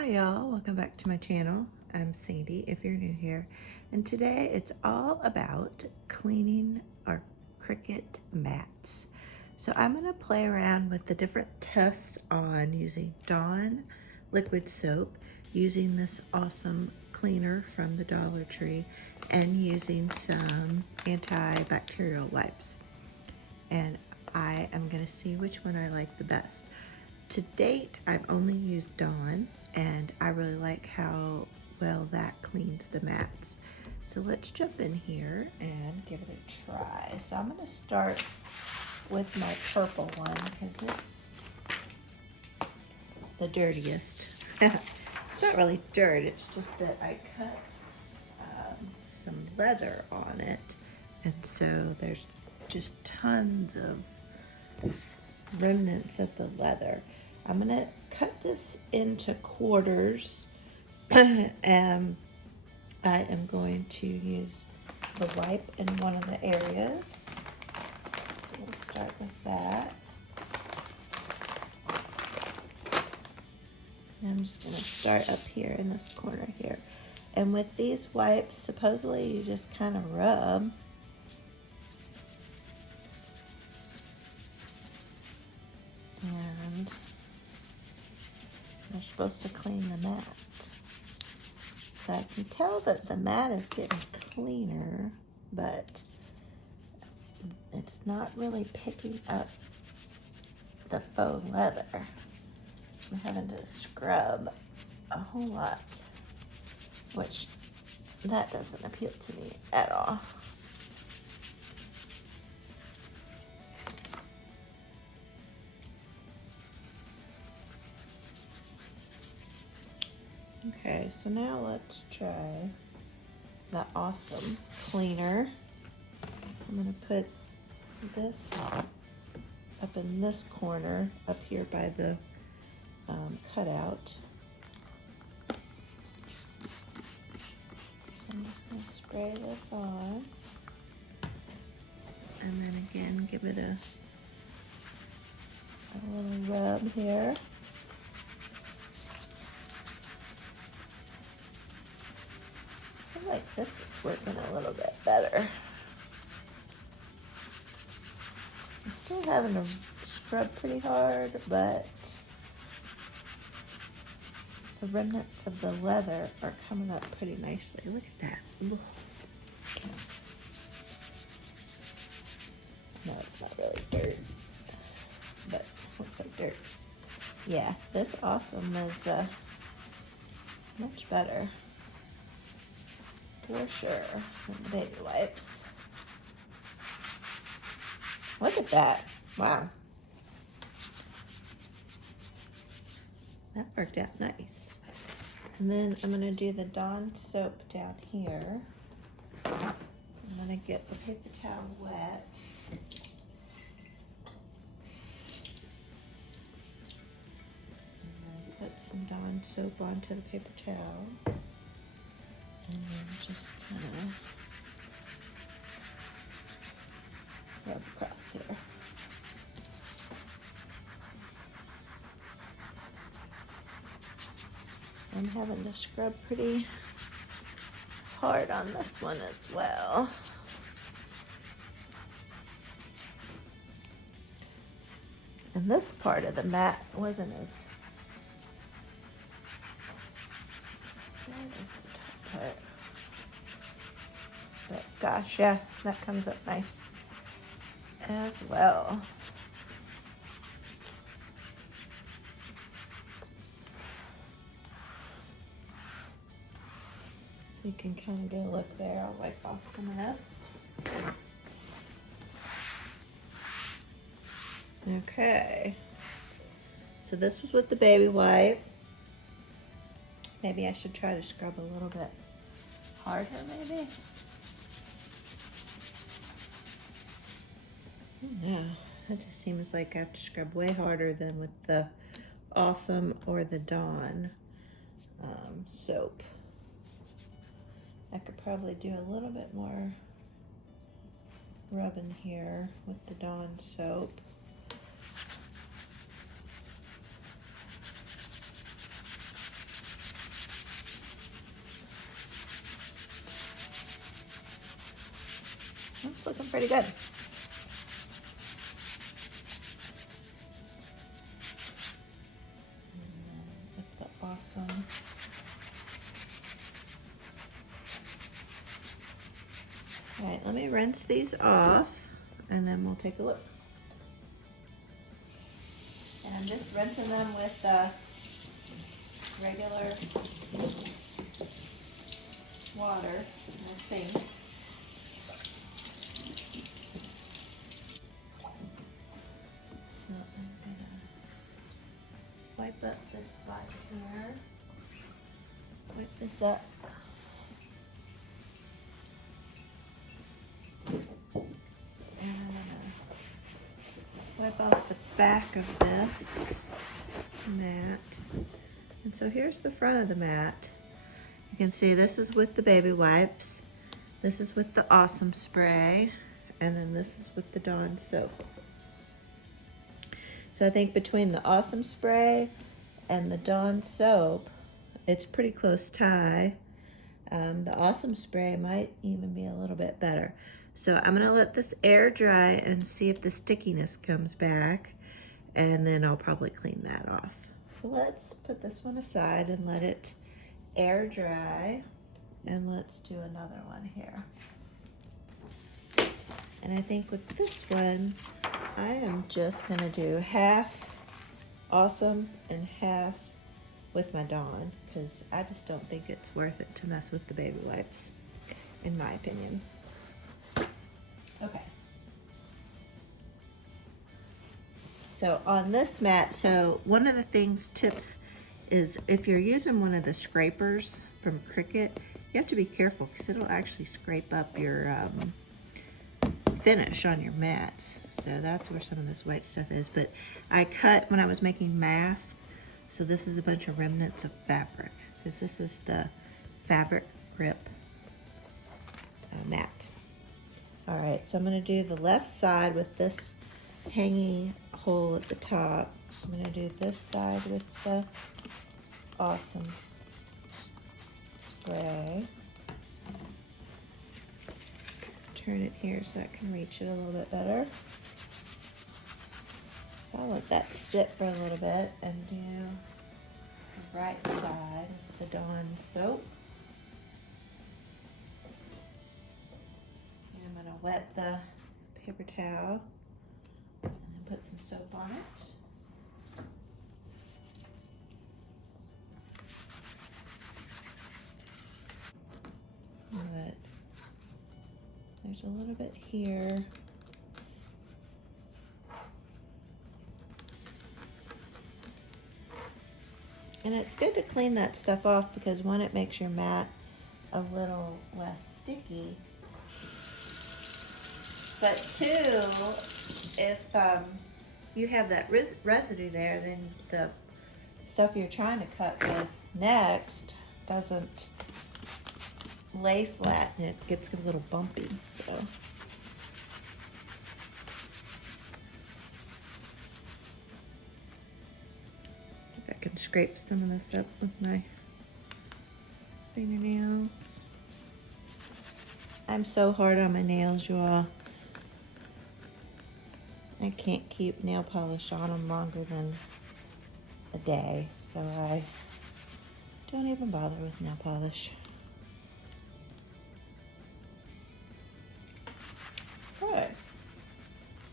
Hi y'all, welcome back to my channel. I'm Sandy if you're new here, and today it's all about cleaning our Cricut mats. So I'm going to play around with the different tests on using Dawn liquid soap, using this awesome cleaner from the Dollar Tree, and using some antibacterial wipes. And I am going to see which one I like the best. To date, I've only used Dawn, and I really like how well that cleans the mats. So let's jump in here and give it a try. So I'm going to start with my purple one because it's the dirtiest. It's not really dirt, it's just that I cut some leather on it, and so there's just tons of remnants of the leather. I'm gonna cut this into quarters and I am going to use the wipe in one of the areas. So we'll start with that. And I'm just gonna start up here in this corner here. And with these wipes, supposedly you just kind of rub. And you're supposed to clean the mat. So I can tell that the mat is getting cleaner, but it's not really picking up the faux leather. I'm having to scrub a whole lot, which that doesn't appeal to me at all. Okay, so now let's try the awesome cleaner. I'm gonna put this up in this corner up here by the cutout. So I'm just gonna spray this on, and then again give it a little rub here. I feel like this is working a little bit better. I'm still having to scrub pretty hard, but the remnants of the leather are coming up pretty nicely. Look at that. Ugh. No, it's not really dirt, but looks like dirt. Yeah, this awesome is much better for sure than the baby wipes. Look at that. Wow. That worked out nice. And then I'm going to do the Dawn soap down here. I'm going to get the paper towel wet. And then put some Dawn soap onto the paper towel. And then just kind of rub across here. So I'm having to scrub pretty hard on this one as well. And this part of the mat wasn't as bad as the top part. But gosh, yeah, that comes up nice as well. So you can kind of get a look there. I'll wipe off some of this. Okay. So this was with the baby wipe. Maybe I should try to scrub a little bit harder, maybe. No, that just seems like I have to scrub way harder than with the Awesome or the Dawn soap. I could probably do a little bit more rubbing here with the Dawn soap. looking pretty good. That's the awesome. All right, let me rinse these off and then we'll take a look. And I'm just rinsing them with regular water in the sink. So I'm gonna wipe up this spot here. Wipe this up. And I'm gonna wipe off the back of this mat. And so here's the front of the mat. You can see this is with the baby wipes. This is with the Awesome Spray. And then this is with the Dawn soap. So I think between the Awesome Spray and the Dawn soap, it's pretty close tie. The Awesome Spray might even be a little bit better. So I'm gonna let this air dry and see if the stickiness comes back, and then I'll probably clean that off. So let's put this one aside and let it air dry, and let's do another one here. And I think with this one, I am just gonna do half Awesome and half with my Dawn, because I just don't think it's worth it to mess with the baby wipes, in my opinion. Okay. So on this mat, so one of the tips is if you're using one of the scrapers from Cricut, you have to be careful because it'll actually scrape up your finish on your mats. So that's where some of this white stuff is. But I cut when I was making masks, so this is a bunch of remnants of fabric because this is the fabric grip mat. All right, so I'm gonna do the left side with this hanging hole at the top. I'm gonna do this side with the Awesome Spray. Turn it here so I can reach it a little bit better. So I'll let that sit for a little bit and do the right side with the Dawn soap. And I'm gonna wet the paper towel and then put some soap on it. But there's a little bit here. And it's good to clean that stuff off because one, it makes your mat a little less sticky. But two, if you have that residue there, then the stuff you're trying to cut with next doesn't lay flat and it gets a little bumpy. So I can scrape some of this up with my fingernails. I'm so hard on my nails, you all. I can't keep nail polish on them longer than a day, so I don't even bother with nail polish. Good. I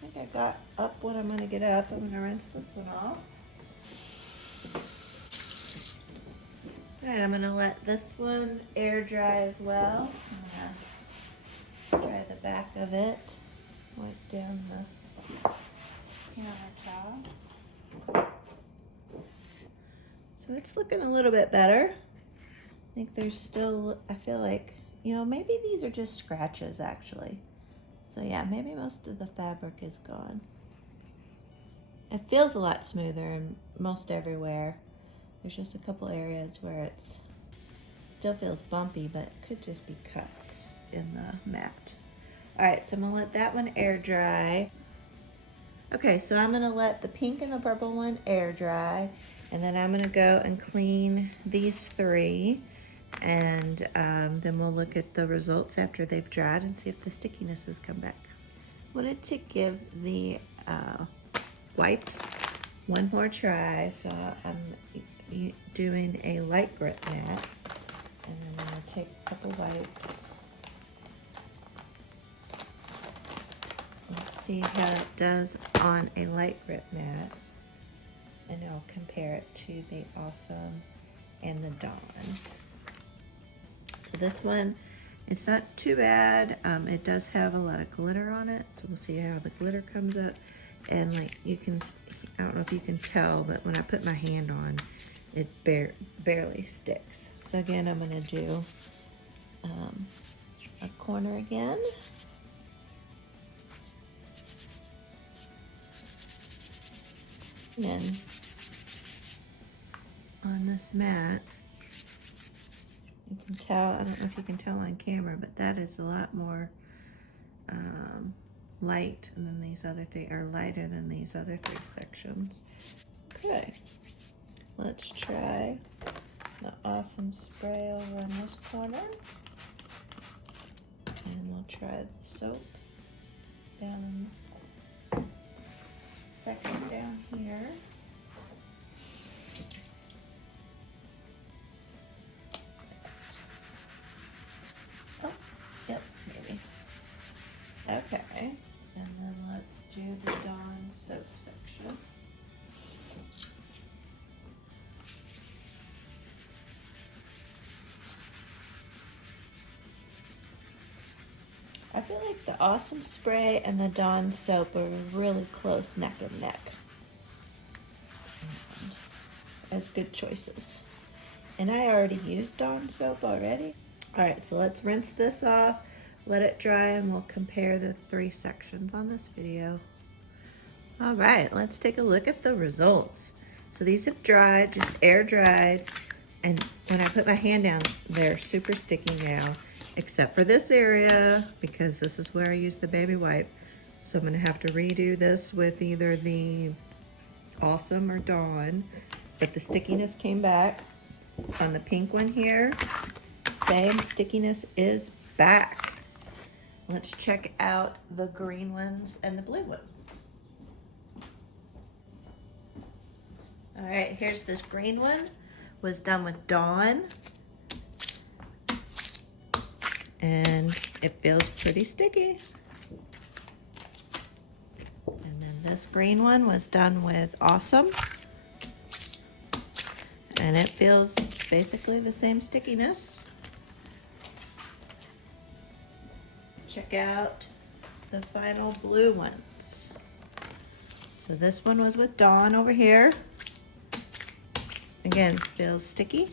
think I got up what I'm going to get up. I'm going to rinse this one off. Alright, I'm going to let this one air dry as well. I'm going to dry the back of it. Wipe down the countertop. So it's looking a little bit better. I think there's still, I feel like, you know, maybe these are just scratches actually. So yeah, maybe most of the fabric is gone. It feels a lot smoother and most everywhere. There's just a couple areas where it's still feels bumpy, but it could just be cuts in the mat. All right, so I'm gonna let that one air dry. Okay, so I'm gonna let the pink and the purple one air dry, and then I'm gonna go and clean these three. and then we'll look at the results after they've dried and see if the stickiness has come back. Wanted to give the wipes one more try, so I'm doing a light grit mat, and then I'm going to take a couple wipes and see how it does on a light grit mat, and I'll compare it to the Awesome and the Dawn. So this one, it's not too bad. It does have a lot of glitter on it, so we'll see how the glitter comes up. And like you can, I don't know if you can tell, but when I put my hand on, it barely sticks. So again, I'm gonna do a corner again. And then on this mat, you can tell, I don't know if you can tell on camera, but that is a lot more light than these other three, or lighter than these other three sections. Okay, let's try the Awesome spray over in this corner. And we'll try the soap down in this section down here. Oh, yep, maybe. Okay, and then let's do the Dawn soap section. I feel like the Awesome spray and the Dawn soap are really close neck and neck as good choices. And I already used Dawn soap already. All right, so let's rinse this off, let it dry, and we'll compare the three sections on this video. All right, let's take a look at the results. So these have dried, just air dried, and when I put my hand down, they're super sticky now, except for this area, because this is where I use the baby wipe. So I'm gonna have to redo this with either the Awesome or Dawn, but the stickiness came back. On the pink one here, same stickiness is back. Let's check out the green ones and the blue ones. All right, here's this green one, was done with Dawn. And it feels pretty sticky. And then this green one was done with Awesome. And it feels basically the same stickiness. Check out the final blue ones. So this one was with Dawn over here. Again, feels sticky.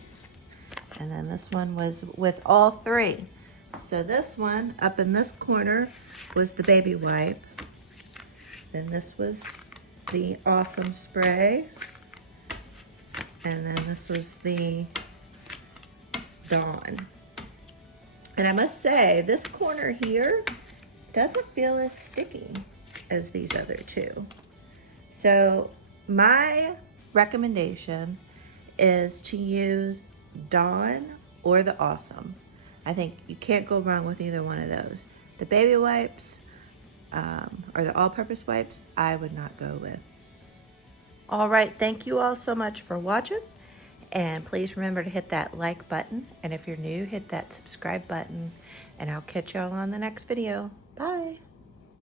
And then this one was with all three. So this one up in this corner was the baby wipe. Then this was the Awesome spray. And then this was the Dawn. And I must say, this corner here doesn't feel as sticky as these other two. So my recommendation is to use Dawn or the Awesome. I think you can't go wrong with either one of those. The baby wipes or the all-purpose wipes, I would not go with. All right, thank you all so much for watching. And please remember to hit that like button. And if you're new, hit that subscribe button. And I'll catch y'all on the next video. Bye.